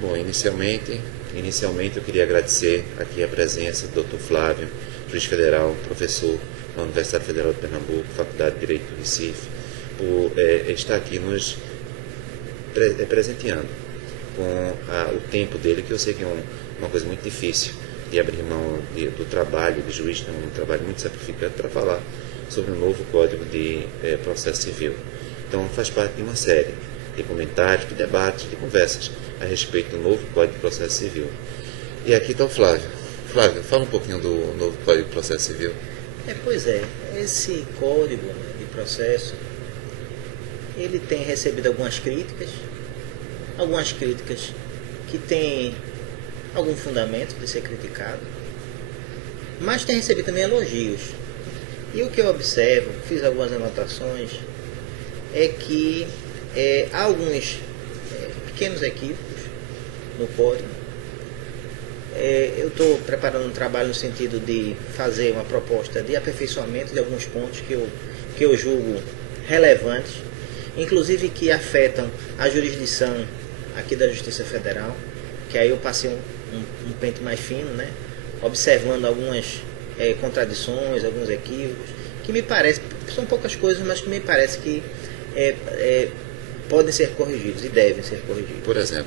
Bom, inicialmente eu queria agradecer aqui a presença do Dr. Flávio, juiz federal, professor da Universidade Federal de Pernambuco, Faculdade de Direito do Recife, por estar aqui nos presenteando com o tempo dele, que eu sei que é uma coisa muito difícil de abrir mão do trabalho de juiz, que é um trabalho muito sacrificante, para falar sobre o novo Código de Processo Civil. Então faz parte de uma série de comentários, de debates, de conversas a respeito do novo Código de Processo Civil. E aqui está o Flávio. Flávio, fala um pouquinho do novo Código de Processo Civil. Pois é, esse Código de Processo, ele tem recebido algumas críticas que têm algum fundamento de ser criticado, mas tem recebido também elogios. E o que eu observo, fiz algumas anotações, é que há alguns pequenos equívocos no código. Eu estou preparando um trabalho no sentido de fazer uma proposta de aperfeiçoamento de alguns pontos que eu julgo relevantes, inclusive que afetam a jurisdição aqui da Justiça Federal, que aí eu passei um pente mais fino, né, observando algumas contradições, alguns equívocos, que me parece, são poucas coisas, mas que me parece que podem ser corrigidos e devem ser corrigidos. Por exemplo?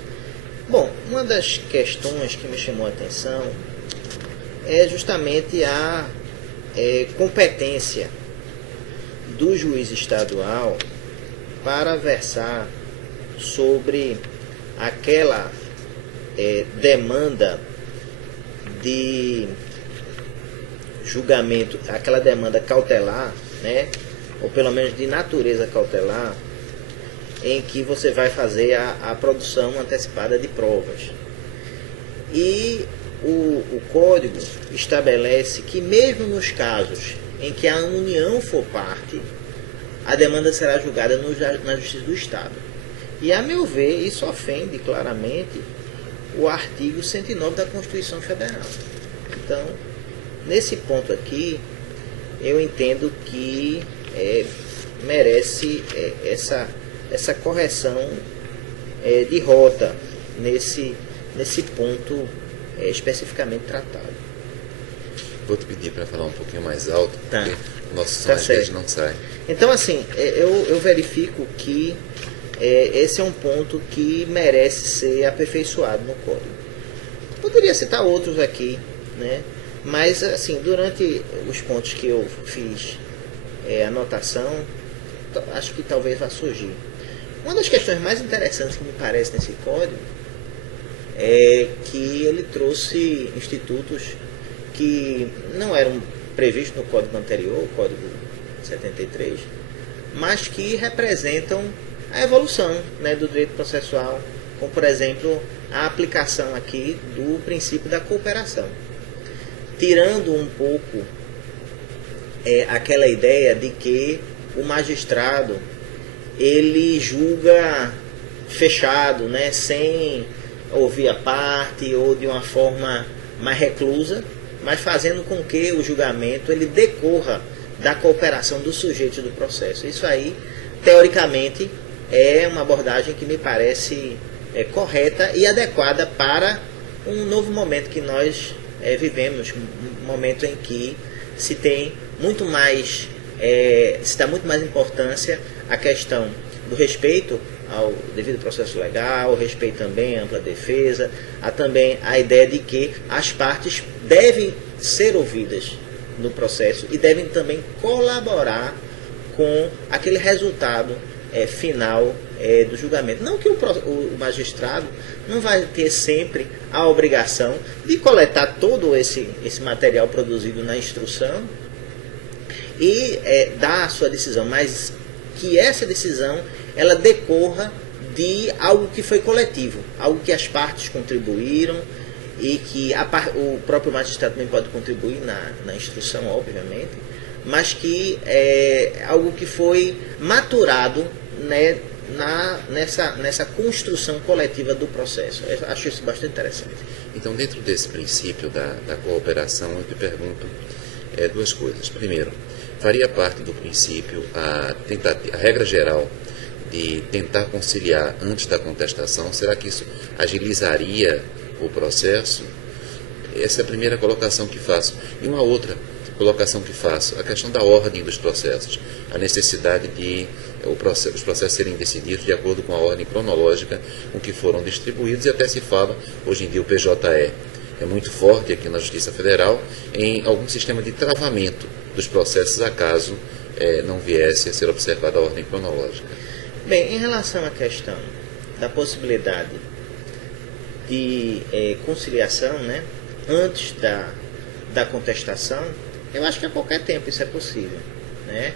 Bom, uma das questões que me chamou a atenção é justamente a competência do juiz estadual para versar sobre aquela demanda de julgamento, aquela demanda cautelar, né, ou pelo menos de natureza cautelar, em que você vai fazer a produção antecipada de provas. E o Código estabelece que mesmo nos casos em que a União for parte, a demanda será julgada na Justiça do Estado. E, a meu ver, isso ofende claramente o artigo 109 da Constituição Federal. Então, nesse ponto aqui, eu entendo que merece essa correção de rota nesse ponto especificamente tratado. Vou te pedir para falar um pouquinho mais alto, tá, porque o nosso som às vezes não sai. Então, assim, eu verifico que esse é um ponto que merece ser aperfeiçoado no código. Poderia citar outros aqui, né? Mas, assim, durante os pontos que eu fiz anotação, acho que talvez vá surgir. Uma das questões mais interessantes que me parece nesse código é que ele trouxe institutos que não eram previstos no código anterior, o código 73, mas que representam a evolução, né, do direito processual, como, por exemplo, a aplicação aqui do princípio da cooperação, tirando um pouco aquela ideia de que o magistrado ele julga fechado, né, sem ouvir a parte ou de uma forma mais reclusa, mas fazendo com que o julgamento ele decorra da cooperação dos sujeitos do processo. Isso aí, teoricamente, é uma abordagem que me parece correta e adequada para um novo momento que nós vivemos, um momento em que se tem muito mais, se dá muito mais importância à questão do respeito ao devido processo legal, o respeito também à ampla defesa, há também a ideia de que as partes devem ser ouvidas no processo e devem também colaborar com aquele resultado final do julgamento. Não que o magistrado não vai ter sempre a obrigação de coletar todo esse material produzido na instrução e dar a sua decisão, mas que essa decisão ela decorra de algo que foi coletivo, algo que as partes contribuíram e que o próprio magistrado também pode contribuir na instrução, obviamente, mas que é algo que foi maturado, né, nessa construção coletiva do processo. Eu acho isso bastante interessante. Então, dentro desse princípio da cooperação, eu te pergunto duas coisas. Primeiro, faria parte do princípio a regra geral de tentar conciliar antes da contestação? Será que isso agilizaria o processo? Essa é a primeira colocação que faço. E uma outra colocação que faço, a questão da ordem dos processos, a necessidade de os processos serem decididos de acordo com a ordem cronológica com que foram distribuídos, e até se fala, hoje em dia o PJE é muito forte aqui na Justiça Federal, em algum sistema de travamento dos processos, acaso não viesse a ser observada a ordem cronológica. Bem, em relação à questão da possibilidade de conciliação, né, antes da contestação, eu acho que a qualquer tempo isso é possível, né?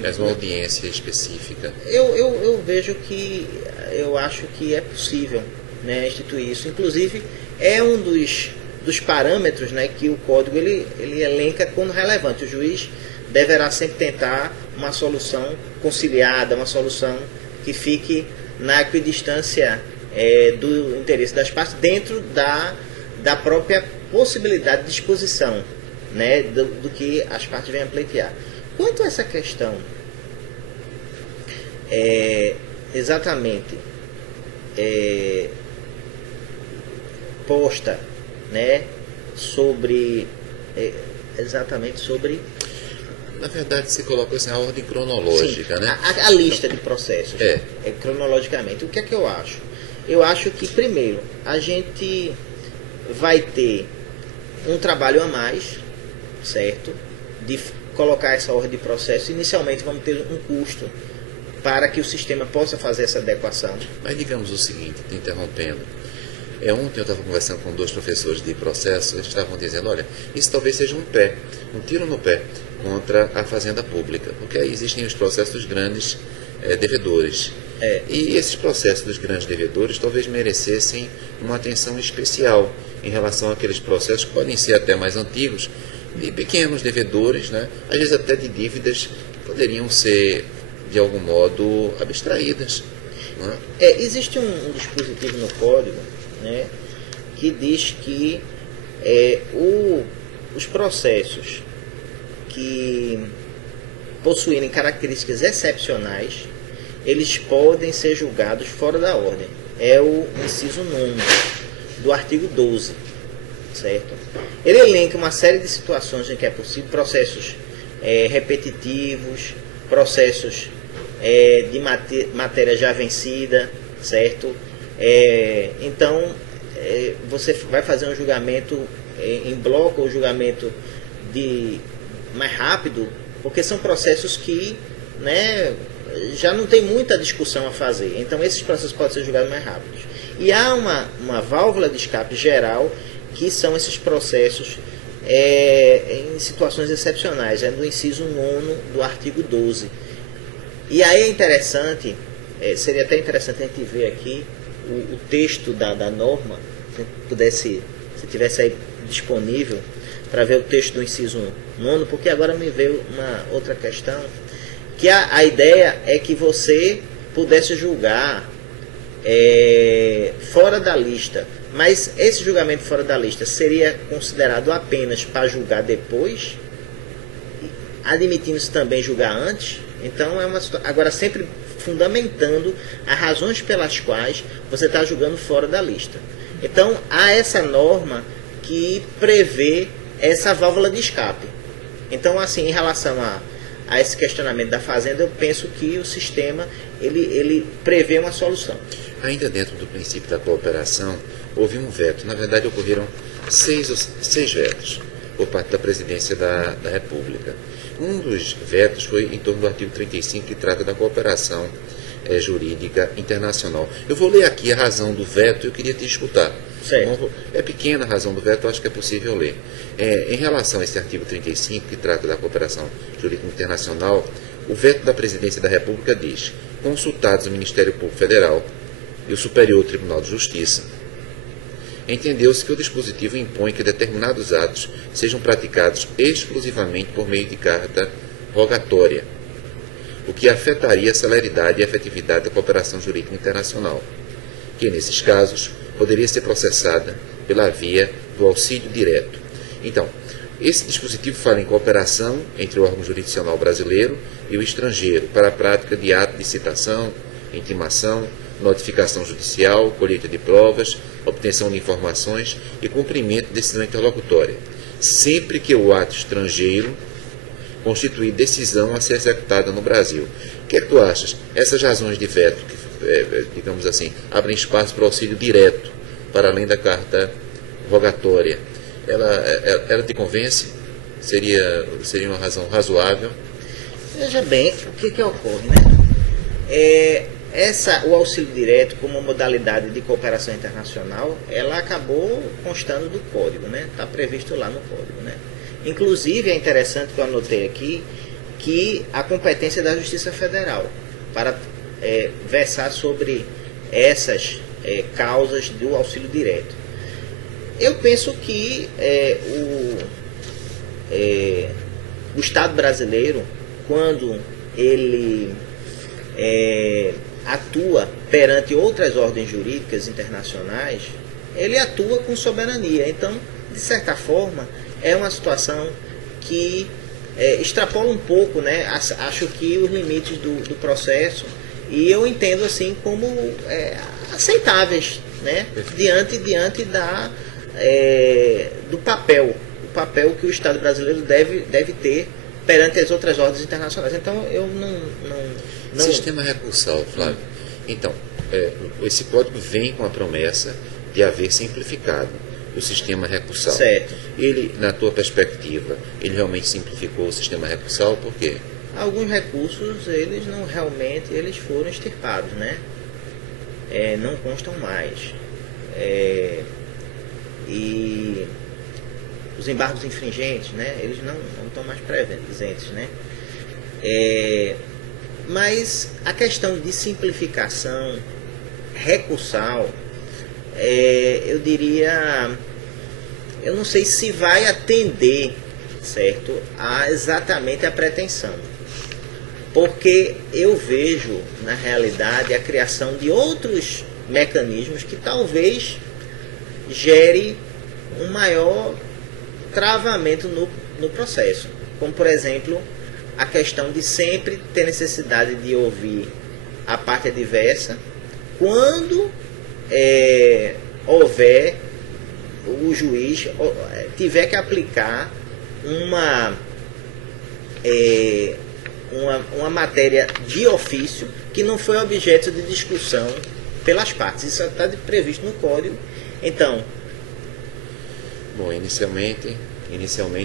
Mas uma audiência específica. Eu vejo que, eu acho que é possível, né, instituir isso. Inclusive, é um dos parâmetros, né, que o código ele elenca como relevante. O juiz deverá sempre tentar uma solução conciliada, uma solução que fique na equidistância do interesse das partes, dentro da própria possibilidade de disposição, né, do que as partes venham a pleitear. Quanto a essa questão exatamente posta, né, exatamente sobre... Na verdade, se coloca assim, a ordem cronológica, sim, né? A lista de processos, cronologicamente. O que é que eu acho? Eu acho que, primeiro, a gente vai ter um trabalho a mais, certo? De colocar essa ordem de processo. Inicialmente, vamos ter um custo para que o sistema possa fazer essa adequação. Mas digamos o seguinte, te interrompendo. Ontem eu estava conversando com 2 professores de processo, eles estavam dizendo, olha, isso talvez seja um tiro no pé contra a fazenda pública, porque aí existem os processos dos grandes devedores. E esses processos dos grandes devedores talvez merecessem uma atenção especial em relação àqueles processos que podem ser até mais antigos, de pequenos devedores, né? Às vezes até de dívidas que poderiam ser, de algum modo, abstraídas. Não é? Existe um dispositivo no código, né, que diz que os processos que possuírem características excepcionais, eles podem ser julgados fora da ordem. É o inciso 9 do artigo 12, certo? Ele elenca uma série de situações em que é possível, processos repetitivos, processos de matéria já vencida, certo? Então, você vai fazer um julgamento em bloco, ou julgamento mais rápido, porque são processos que, né, já não tem muita discussão a fazer. Então, esses processos podem ser julgados mais rápidos. E há uma válvula de escape geral, que são esses processos em situações excepcionais, no inciso 9 do artigo 12. E aí é interessante, seria até interessante a gente ver aqui o texto da norma, se tivesse aí disponível, para ver o texto do inciso 9, porque agora me veio uma outra questão, que a ideia é que você pudesse julgar fora da lista, mas esse julgamento fora da lista seria considerado apenas para julgar depois, admitindo-se também julgar antes. Então agora sempre fundamentando as razões pelas quais você está julgando fora da lista. Então há essa norma que prevê essa válvula de escape. Então, assim, em relação a esse questionamento da fazenda, eu penso que o sistema ele prevê uma solução. Ainda dentro do princípio da cooperação, houve um veto. Na verdade, ocorreram 6 vetos por parte da Presidência da República. Um dos vetos foi em torno do artigo 35, que trata da cooperação jurídica internacional. Eu vou ler aqui a razão do veto e eu queria te escutar. Certo. É pequena a razão do veto, eu acho que é possível ler. Em relação a esse artigo 35, que trata da cooperação jurídica internacional, o veto da Presidência da República diz: consultados o Ministério Público Federal e o Superior Tribunal de Justiça, entendeu-se que o dispositivo impõe que determinados atos sejam praticados exclusivamente por meio de carta rogatória, o que afetaria a celeridade e a efetividade da cooperação jurídica internacional, que, nesses casos, poderia ser processada pela via do auxílio direto. Então, Esse dispositivo fala em cooperação entre o órgão jurisdicional brasileiro e o estrangeiro para a prática de ato de citação, intimação, notificação judicial, colheita de provas, obtenção de informações e cumprimento de decisão interlocutória, sempre que o ato estrangeiro constituir decisão a ser executada no Brasil. O que é que tu achas? Essas razões de veto, que, digamos assim, abrem espaço para o auxílio direto, para além da carta rogatória, ela te convence? Seria uma razão razoável? Veja bem, o que ocorre, né? O auxílio direto como modalidade de cooperação internacional, ela acabou constando do código, né? Está previsto lá no código, né? Inclusive, é interessante que eu anotei aqui que a competência da Justiça Federal para versar sobre essas causas do auxílio direto. Eu penso que o Estado brasileiro, quando ele atua perante outras ordens jurídicas internacionais, ele atua com soberania. Então, de certa forma, é uma situação que extrapola um pouco, né? Acho que os limites do processo, e eu entendo assim como aceitáveis, né? Diante do papel que o Estado brasileiro deve ter perante as outras ordens internacionais. Então, eu não... Sistema recursal, Flávio. Então, esse código vem com a promessa de haver simplificado o sistema recursal. Certo. Ele, na tua perspectiva, ele realmente simplificou o sistema recursal? Por quê? Alguns recursos, eles foram extirpados, né? Não constam mais. E os embargos infringentes, né? Eles não estão mais presentes, né? Mas a questão de simplificação recursal, eu diria, eu não sei se vai atender, certo, exatamente a pretensão, porque eu vejo na realidade a criação de outros mecanismos que talvez gere um maior travamento no processo, como por exemplo a questão de sempre ter necessidade de ouvir a parte adversa quando houver, o juiz tiver que aplicar uma matéria de ofício que não foi objeto de discussão pelas partes. Isso está previsto no Código. Então, bom, inicialmente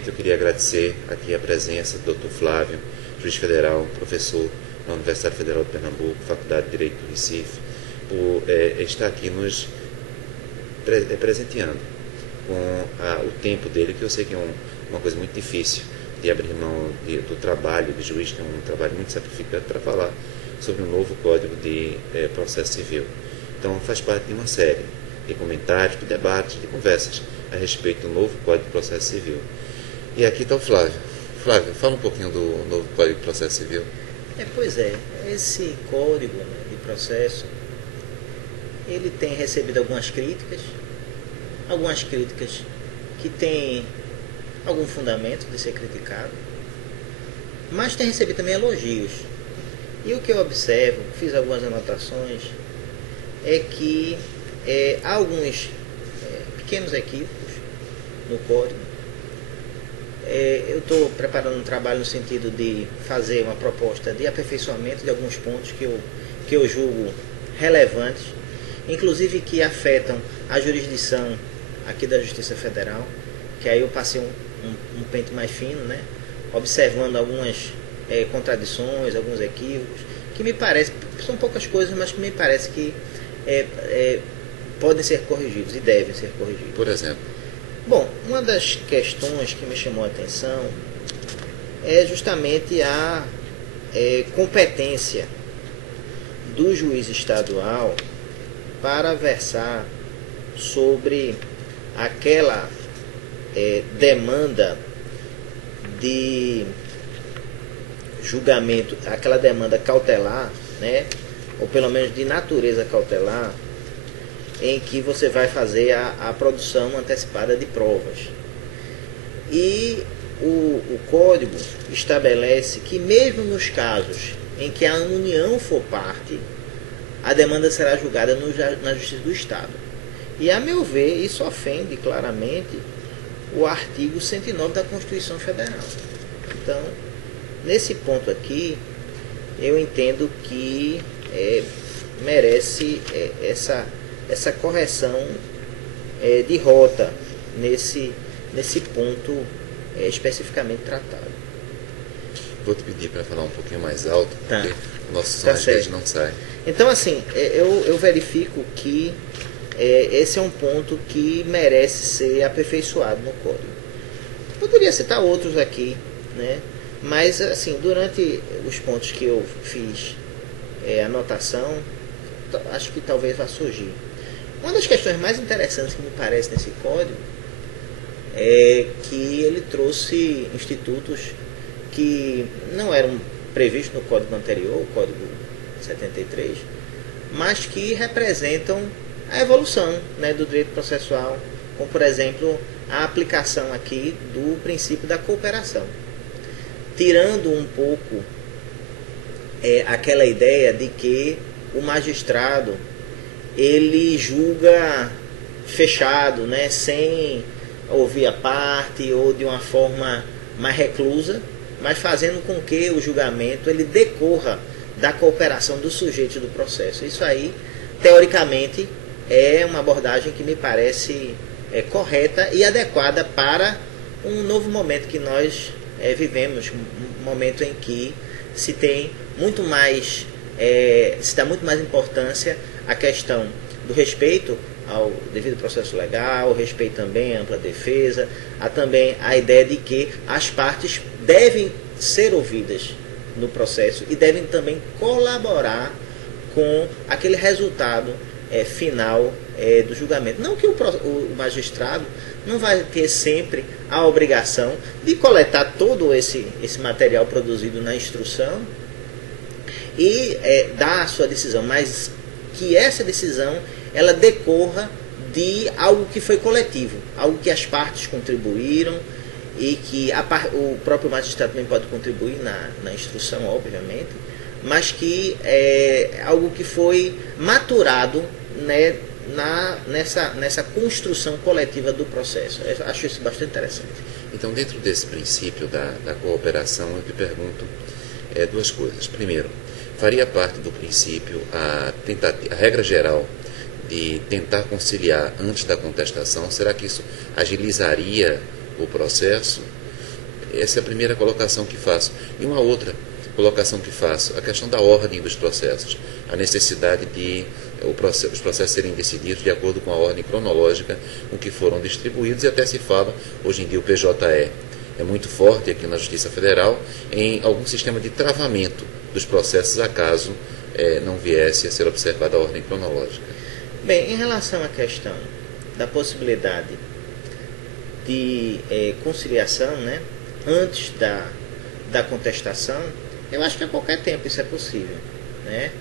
eu queria agradecer aqui a presença do Dr. Flávio, juiz federal, professor na Universidade Federal de Pernambuco, Faculdade de Direito do Recife, por estar aqui nos presenteando com o tempo dele, que eu sei que é uma coisa muito difícil de abrir mão do trabalho de juiz, que é um trabalho muito sacrificante, para falar sobre o novo Código de Processo Civil. Então, faz parte de uma série de comentários, de debates, de conversas a respeito do novo Código de Processo Civil. E aqui está o Flávio. Flávio, fala um pouquinho do novo Código de Processo Civil. Pois é, esse Código de Processo, ele tem recebido algumas críticas que têm algum fundamento de ser criticado, mas tem recebido também elogios. E o que eu observo, fiz algumas anotações, é que há alguns pequenos equívocos no código. Eu estou preparando um trabalho no sentido de fazer uma proposta de aperfeiçoamento de alguns pontos que eu julgo relevantes, inclusive que afetam a jurisdição aqui da Justiça Federal, que aí eu passei um pente mais fino, né? Observando algumas contradições, alguns equívocos, que me parece, são poucas coisas, mas que me parece que podem ser corrigidos e devem ser corrigidos. Por exemplo? Bom, uma das questões que me chamou a atenção é justamente a competência do juiz estadual para versar sobre aquela demanda de julgamento, aquela demanda cautelar, né, ou pelo menos de natureza cautelar, em que você vai fazer a produção antecipada de provas. E o código estabelece que mesmo nos casos em que a União for parte, a demanda será julgada na Justiça do Estado. E, a meu ver, isso ofende claramente o artigo 109 da Constituição Federal. Então, nesse ponto aqui, eu entendo que merece essa correção de rota nesse ponto especificamente tratado. Vou te pedir para falar um pouquinho mais alto, Tá. porque o nosso som às vezes não sai. Então, assim, eu verifico que esse é um ponto que merece ser aperfeiçoado no código. Poderia citar outros aqui, né? Mas, assim, durante os pontos que eu fiz anotação, acho que talvez vá surgir. Uma das questões mais interessantes que me parece nesse código é que ele trouxe institutos que não eram previstos no código anterior, o código 73, mas que representam a evolução, né, do direito processual, como, por exemplo, a aplicação aqui do princípio da cooperação, tirando um pouco aquela ideia de que o magistrado ele julga fechado, né, sem ouvir a parte ou de uma forma mais reclusa, mas fazendo com que o julgamento ele decorra da cooperação dos sujeitos do processo. Isso aí, teoricamente, é uma abordagem que me parece correta e adequada para um novo momento que nós vivemos, um momento em que se tem muito mais, se dá muito mais importância à questão do respeito ao devido processo legal, o respeito também à ampla defesa, há também a ideia de que as partes devem ser ouvidas no processo e devem também colaborar com aquele resultado final do julgamento. Não que o magistrado não vai ter sempre a obrigação de coletar todo esse material produzido na instrução e dar a sua decisão, mas que essa decisão ela decorra de algo que foi coletivo, algo que as partes contribuíram e que o próprio magistrado também pode contribuir na instrução, obviamente, mas que é algo que foi maturado, né, nessa construção coletiva do processo. Eu acho isso bastante interessante. Então, dentro desse princípio da cooperação, eu te pergunto duas coisas. Primeiro, faria parte do princípio a regra geral de tentar conciliar antes da contestação? Será que isso agilizaria o processo? Essa é a primeira colocação que faço. E uma outra colocação que faço, a questão da ordem dos processos, a necessidade de os processos serem decididos de acordo com a ordem cronológica com que foram distribuídos, e até se fala, hoje em dia o PJE é muito forte aqui na Justiça Federal, em algum sistema de travamento dos processos, acaso não viesse a ser observada a ordem cronológica. Bem, em relação à questão da possibilidade de conciliação, né, antes da contestação, eu acho que a qualquer tempo isso é possível, né?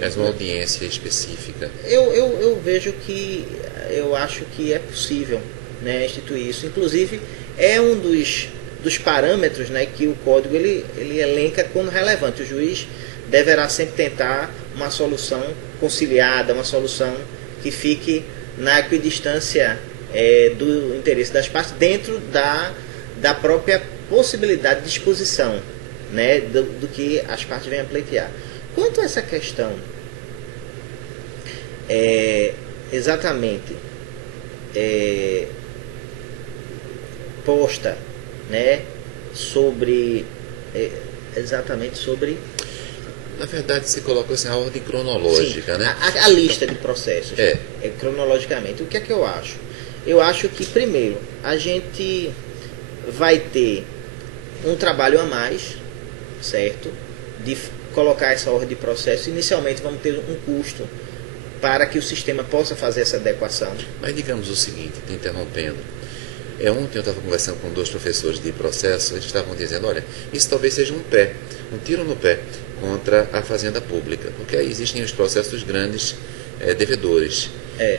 Mas uma audiência específica. Eu vejo que eu acho que é possível, né, instituir isso. Inclusive, é um dos parâmetros, né, que o código ele elenca como relevante. O juiz deverá sempre tentar uma solução conciliada, uma solução que fique na equidistância do interesse das partes, dentro da própria possibilidade de disposição, né, do que as partes venham a pleitear. Quanto a essa questão exatamente posta, né, exatamente sobre... Na verdade, se coloca assim, a ordem cronológica, sim, né? A lista de processos, cronologicamente. O que é que eu acho? Eu acho que, primeiro, a gente vai ter um trabalho a mais, certo? De colocar essa ordem de processo. Inicialmente, vamos ter um custo para que o sistema possa fazer essa adequação. Mas digamos o seguinte, te interrompendo. Ontem eu estava conversando com 2 professores de processo, eles estavam dizendo, olha, isso talvez seja um tiro no pé contra a fazenda pública, porque aí existem os processos dos grandes devedores.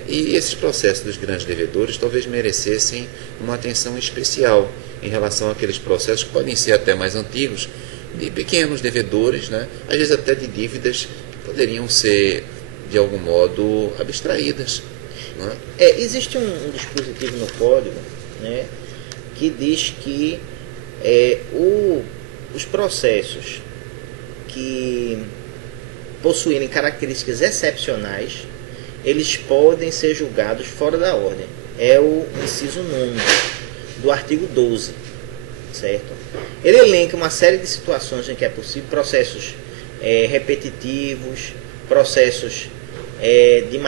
E esses processos dos grandes devedores talvez merecessem uma atenção especial em relação àqueles processos que podem ser até mais antigos, de pequenos devedores, né? Às vezes até de dívidas que poderiam ser, de algum modo, abstraídas. Não é? Existe um dispositivo no código, né, que diz que os processos que possuírem características excepcionais, eles podem ser julgados fora da ordem. É o inciso 9 do artigo 12, certo? Ele elenca uma série de situações em que é possível processos repetitivos, processos de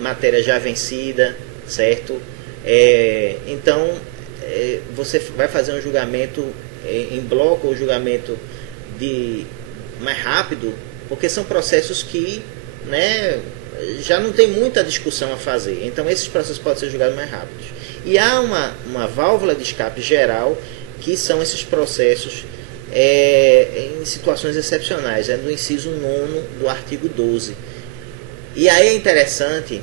matéria já vencida, certo? Então, você vai fazer um julgamento em bloco ou julgamento mais rápido, porque são processos que, né, já não tem muita discussão a fazer. Então esses processos podem ser julgados mais rápidos. E há uma válvula de escape geral, que são esses processos em situações excepcionais. É do inciso 9 do artigo 12. E aí é interessante,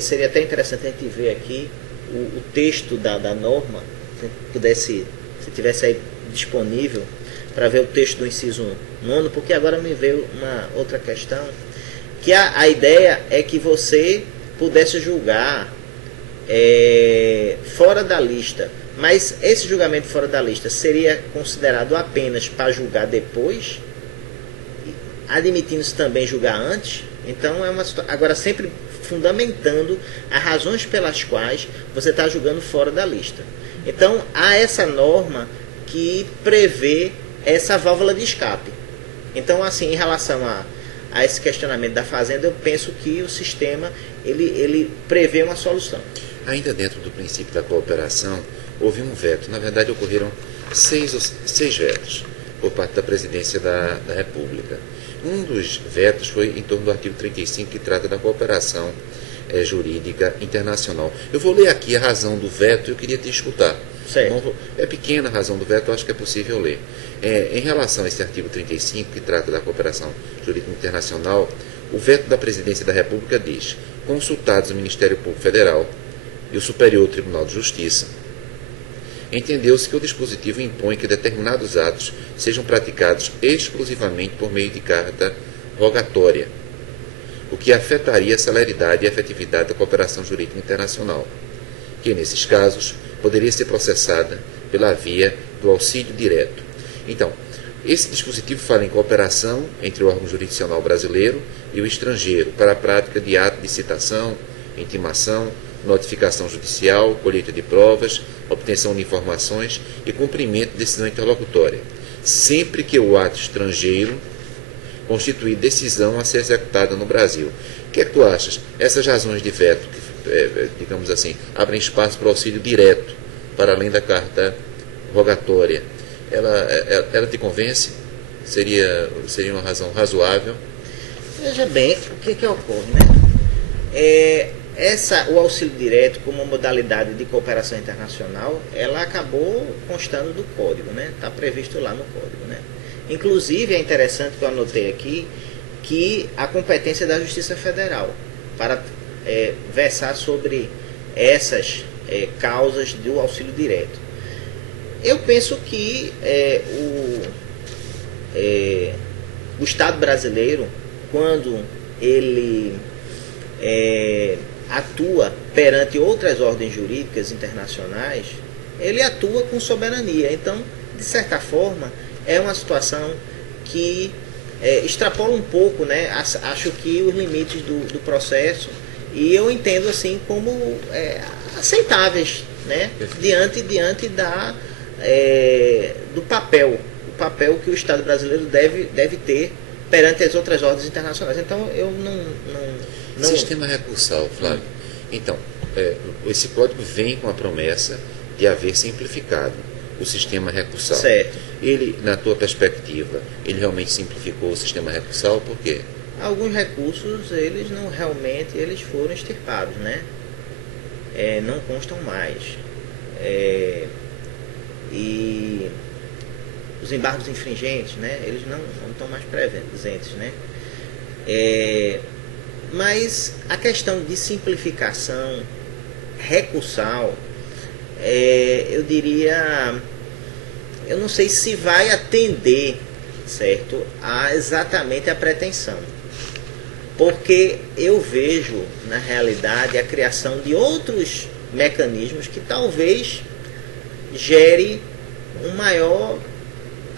seria até interessante a gente ver aqui o texto da norma, se tivesse aí disponível, para ver o texto do inciso 9, porque agora me veio uma outra questão, que a ideia é que você pudesse julgar fora da lista, mas esse julgamento fora da lista seria considerado apenas para julgar depois, admitindo-se também julgar antes. Então agora sempre fundamentando as razões pelas quais você está julgando fora da lista. Então há essa norma que prevê essa válvula de escape. Então, assim, em relação a esse questionamento da Fazenda, eu penso que o sistema ele prevê uma solução. Ainda dentro do princípio da cooperação, houve um veto. Na verdade, ocorreram seis vetos por parte da Presidência da República. Um dos vetos foi em torno do artigo 35, que trata da cooperação jurídica internacional. Eu vou ler aqui a razão do veto e eu queria te escutar. Certo. É pequena a razão do veto, eu acho que é possível ler. Em relação a esse artigo 35, que trata da cooperação jurídica internacional, o veto da Presidência da República diz: consultados o Ministério Público Federal e o Superior Tribunal de Justiça, entendeu-se que o dispositivo impõe que determinados atos sejam praticados exclusivamente por meio de carta rogatória, o que afetaria a celeridade e a efetividade da cooperação jurídica internacional, que, nesses casos, poderia ser processada pela via do auxílio direto. Então, esse dispositivo fala em cooperação entre o órgão jurisdicional brasileiro e o estrangeiro para a prática de ato de citação, intimação, notificação judicial, colheita de provas, obtenção de informações e cumprimento de decisão interlocutória, sempre que o ato estrangeiro constituir decisão a ser executada no Brasil. O que é que tu achas? Essas razões de veto, digamos assim, abrem espaço para o auxílio direto, para além da carta rogatória. Ela te convence? Seria uma razão razoável? Veja bem, o que ocorre, né? O auxílio direto como modalidade de cooperação internacional, ela acabou constando do código, né? Está previsto lá no código, né? Inclusive, é interessante que eu anotei aqui que a competência da Justiça Federal para versar sobre essas causas do auxílio direto. Eu penso que o Estado brasileiro, quando ele atua perante outras ordens jurídicas internacionais, ele atua com soberania. Então, de certa forma, é uma situação que extrapola um pouco, né? Acho que os limites do processo, e eu entendo assim como aceitáveis, né? diante do papel que o Estado brasileiro deve ter perante as outras ordens internacionais. Então eu não... Sistema recursal, Flávio. Então, esse código vem com a promessa de haver simplificado o sistema recursal. Certo. Ele, na tua perspectiva, ele realmente simplificou o sistema recursal? Por quê? Alguns recursos, eles não realmente, eles foram extirpados, né? Não constam mais. E os embargos infringentes, né? Eles não estão mais presentes, né? Mas a questão de simplificação recursal, eu diria, eu não sei se vai atender, certo, a exatamente a pretensão. Porque eu vejo, na realidade, a criação de outros mecanismos que talvez gere um maior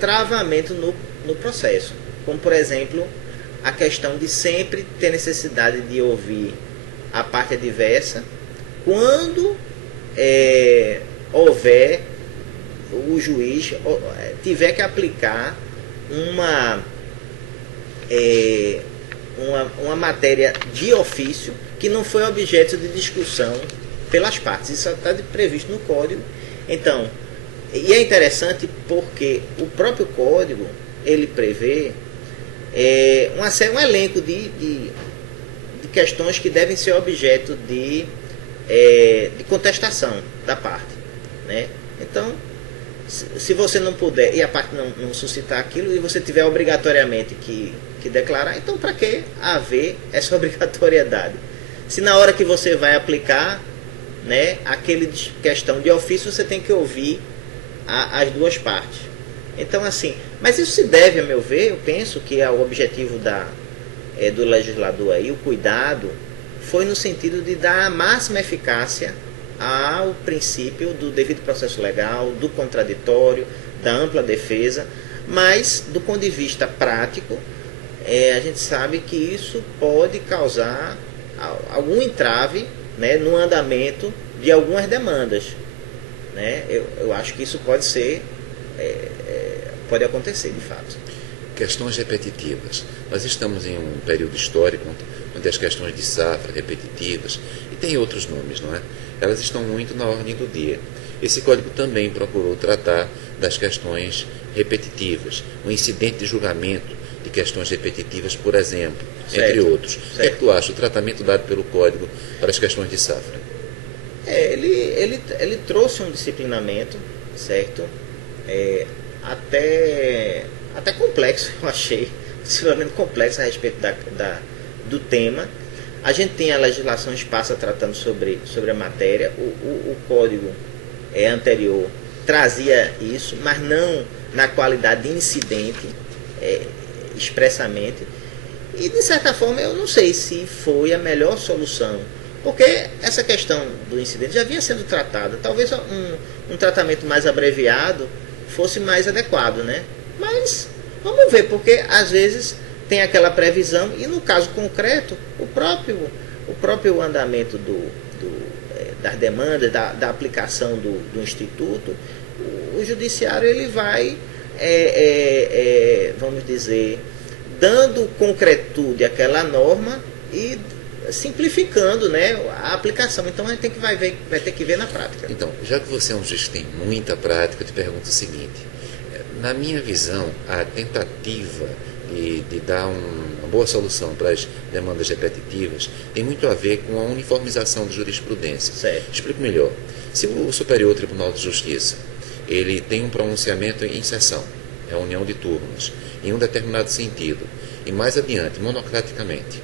travamento no processo. Como, por exemplo, a questão de sempre ter necessidade de ouvir a parte adversa quando houver, o juiz tiver que aplicar uma matéria de ofício que não foi objeto de discussão pelas partes. Isso está previsto no Código. Então, e é interessante porque o próprio Código, ele prevê um elenco de questões que devem ser objeto de contestação da parte, né? Então, se você não puder, e a parte não suscitar aquilo, e você tiver obrigatoriamente que declarar, então para que haver essa obrigatoriedade? Se na hora que você vai aplicar, né, aquele questão de ofício, você tem que ouvir as duas partes. Então, assim, mas isso se deve, a meu ver, eu penso que o objetivo do legislador aí, o cuidado, foi no sentido de dar a máxima eficácia ao princípio do devido processo legal, do contraditório, da ampla defesa, mas do ponto de vista prático, a gente sabe que isso pode causar algum entrave, né, no andamento de algumas demandas, né? Eu acho que isso pode ser, pode acontecer de fato. Questões repetitivas. Nós estamos em um período histórico onde as questões de safra repetitivas, e tem outros nomes, não é? Elas estão muito na ordem do dia. Esse código também procurou tratar das questões repetitivas, o incidente de julgamento de questões repetitivas, por exemplo, certo, entre outros. Certo. O que é que tu acha, o tratamento dado pelo código para as questões de safra? Ele trouxe um disciplinamento, certo? Até complexo, eu achei, disciplinamento complexo a respeito do tema. A gente tem a legislação esparsa tratando sobre a matéria. O código anterior trazia isso, mas não na qualidade de incidente expressamente. E, de certa forma, eu não sei se foi a melhor solução, porque essa questão do incidente já vinha sendo tratada. Talvez um tratamento mais abreviado fosse mais adequado, né? Mas vamos ver, porque às vezes tem aquela previsão e no caso concreto o próprio andamento das demandas, da aplicação do Instituto, o judiciário ele vai, vamos dizer, dando concretude àquela norma e simplificando, né, a aplicação. Então a gente vai ter que ver na prática. Então, já que você é um juiz que tem muita prática, eu te pergunto o seguinte: na minha visão, a tentativa de dar uma boa solução para as demandas repetitivas tem muito a ver com a uniformização de jurisprudência. Certo. Explico melhor. Se o Superior Tribunal de Justiça ele tem um pronunciamento em sessão, é a união de turmas, em um determinado sentido, e mais adiante, monocraticamente,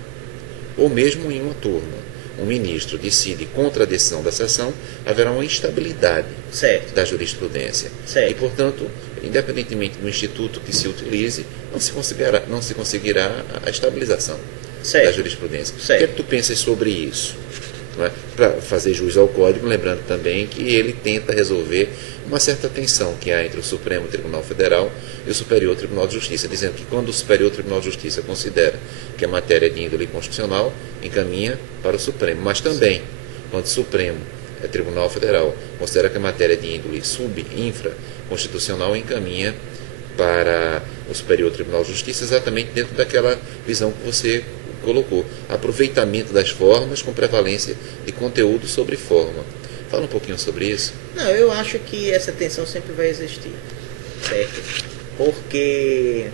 ou mesmo em uma turma, um ministro decide contra a decisão da sessão, haverá uma instabilidade certo. Da jurisprudência. Certo. E, portanto, independentemente do instituto que se utilize, não se conseguirá a estabilização certo. Da jurisprudência. Certo. O que é que tu pensas sobre isso? Não é? Para fazer jus ao Código, lembrando também que ele tenta resolver uma certa tensão que há entre o Supremo Tribunal Federal e o Superior Tribunal de Justiça, dizendo que quando o Superior Tribunal de Justiça considera que a matéria é de índole constitucional, encaminha para o Supremo, mas também quando o Supremo Tribunal Federal considera que a matéria é de índole infraconstitucional, encaminha para o Superior Tribunal de Justiça, exatamente dentro daquela visão que você colocou, aproveitamento das formas com prevalência de conteúdo sobre forma. Fala um pouquinho sobre isso. Não, eu acho que essa tensão sempre vai existir, certo? Porque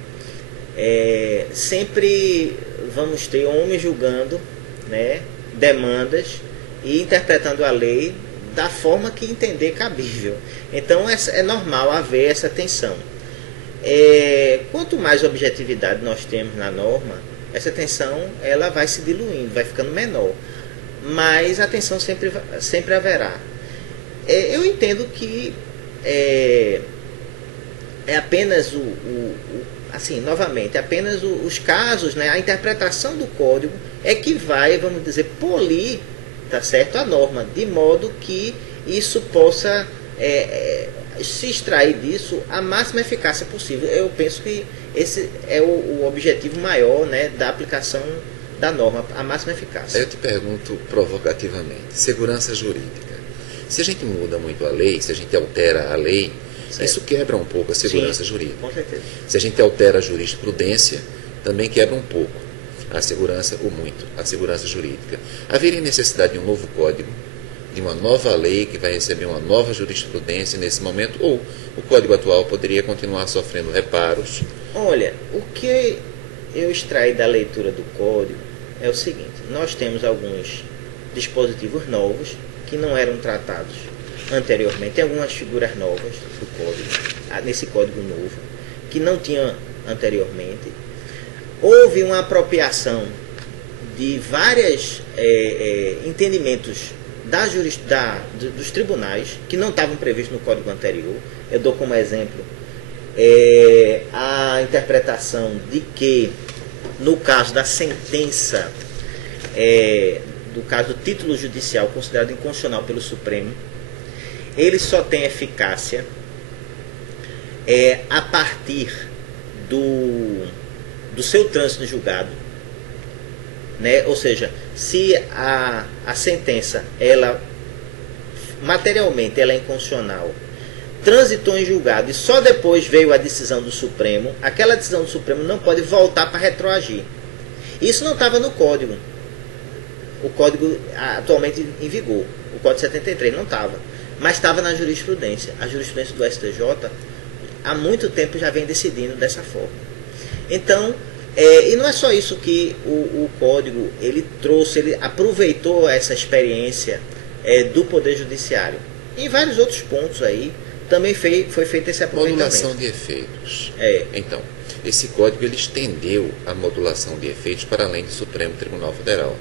sempre vamos ter homens julgando, né, demandas e interpretando a lei da forma que entender cabível. Então é normal haver essa tensão. Quanto mais objetividade nós temos na norma, essa tensão ela vai se diluindo, vai ficando menor. Mas a tensão sempre haverá. Eu entendo que é apenas assim, novamente, apenas os casos, né, a interpretação do código é que vai, vamos dizer, polir, tá certo, a norma, de modo que isso possa se extrair disso a máxima eficácia possível. Eu penso que esse é o objetivo maior, né, da aplicação da norma, a máxima eficácia. Eu te pergunto provocativamente, segurança jurídica. Se a gente muda muito a lei, se a gente altera a lei, certo, isso quebra um pouco a segurança jurídica. Com certeza. Se a gente altera a jurisprudência, também quebra um pouco a segurança, ou muito, a segurança jurídica. Haveria necessidade de um novo código, de uma nova lei que vai receber uma nova jurisprudência nesse momento, ou o código atual poderia continuar sofrendo reparos? Olha, o que eu extraí da leitura do código é o seguinte: nós temos alguns dispositivos novos que não eram tratados anteriormente, tem algumas figuras novas do código, nesse código novo, que não tinha anteriormente. Houve uma apropriação de vários entendimentos dos tribunais que não estavam previstos no código anterior. Eu dou como exemplo a interpretação de que, no caso da sentença, do caso do título judicial considerado inconstitucional pelo Supremo, ele só tem eficácia a partir do seu trânsito julgado, né? Ou seja, se a sentença, materialmente ela é inconstitucional, transitou em julgado e só depois veio a decisão do Supremo, aquela decisão do Supremo não pode voltar para retroagir. Isso não estava no código. O código atualmente em vigor, o Código 73, não estava. Mas estava na jurisprudência. A jurisprudência do STJ há muito tempo já vem decidindo dessa forma. Então, e não é só isso que o código ele trouxe, ele aproveitou essa experiência do Poder Judiciário. Em vários outros pontos aí, também foi feito esse aproveitamento. Modulação de efeitos. Então, esse código ele estendeu a modulação de efeitos para além do Supremo Tribunal Federal.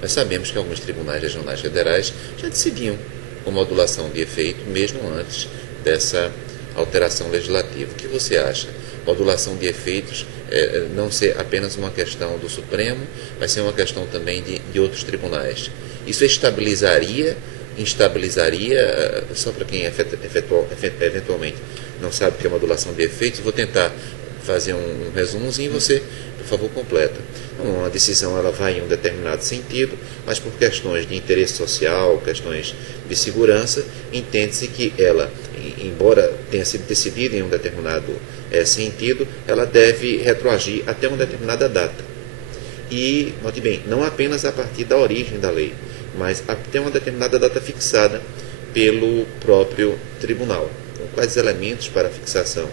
Nós sabemos que alguns tribunais regionais federais já decidiam com modulação de efeito, mesmo antes dessa alteração legislativa. O que você acha? Modulação de efeitos não ser apenas uma questão do Supremo, mas ser uma questão também de outros tribunais. Isso instabilizaria, só para quem eventualmente não sabe o que é modulação de efeitos, vou tentar fazer um resumozinho e você, por favor, completa. Então, uma decisão ela vai em um determinado sentido, mas por questões de interesse social, questões de segurança, entende-se que ela, embora tenha sido decidida em um determinado sentido, ela deve retroagir até uma determinada data. E, note bem, não apenas a partir da origem da lei, mas até uma determinada data fixada pelo próprio tribunal. Então, quais elementos para a fixação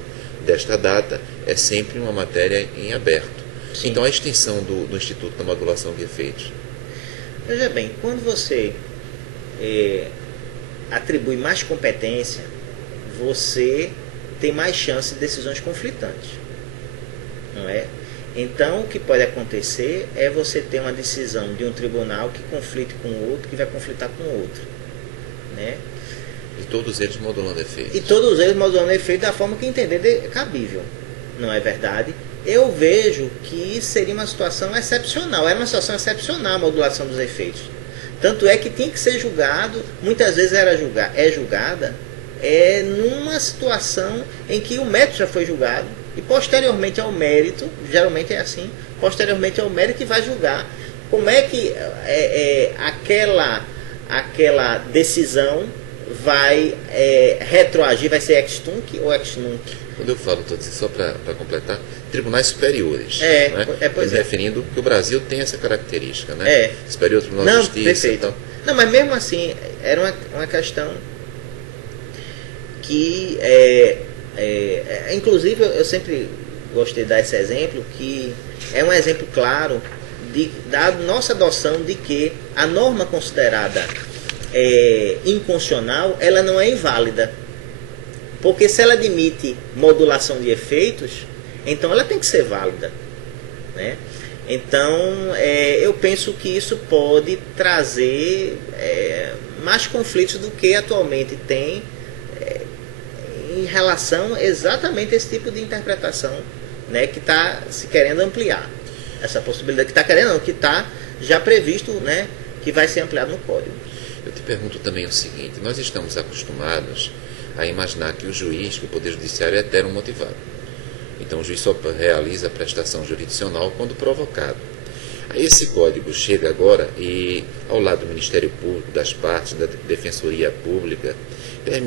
desta data é sempre uma matéria em aberto. Sim. Então, a extensão do Instituto da Modulação de Efeitos. Veja bem, quando você atribui mais competência, você tem mais chance de decisões conflitantes, não é? Então, o que pode acontecer é você ter uma decisão de um tribunal que conflite com o outro, que vai conflitar com o outro, né? E todos eles modulando efeitos. E todos eles modulando efeitos da forma que entender cabível, não é verdade? Eu vejo que seria uma situação excepcional, era uma situação excepcional a modulação dos efeitos. Tanto é que tinha que ser julgado, muitas vezes é julgada numa situação em que o mérito já foi julgado e posteriormente ao mérito, geralmente é assim, posteriormente ao mérito que vai julgar como é que aquela decisão vai retroagir, vai ser ex tunc ou ex nunc. Quando eu falo, só para completar, tribunais superiores, pois referindo que o Brasil tem essa característica, né? Superior Tribunal de Justiça. Perfeito. Então. Não, mas mesmo assim, era uma questão que, inclusive, eu sempre gostei de dar esse exemplo, que é um exemplo claro da nossa adoção de que a norma considerada inconstitucional, ela não é inválida. Porque se ela admite modulação de efeitos, então ela tem que ser válida, né? Então, eu penso que isso pode trazer mais conflitos do que atualmente tem em relação exatamente a esse tipo de interpretação, né, que está se querendo ampliar. Essa possibilidade que está querendo, não, que está já previsto, né, que vai ser ampliado no Código. Eu te pergunto também o seguinte: nós estamos acostumados a imaginar que o juiz, que o Poder Judiciário é eterno motivado. Então o juiz só realiza a prestação jurisdicional quando provocado. Aí esse código chega agora e, ao lado do Ministério Público, das partes, da Defensoria Pública, permite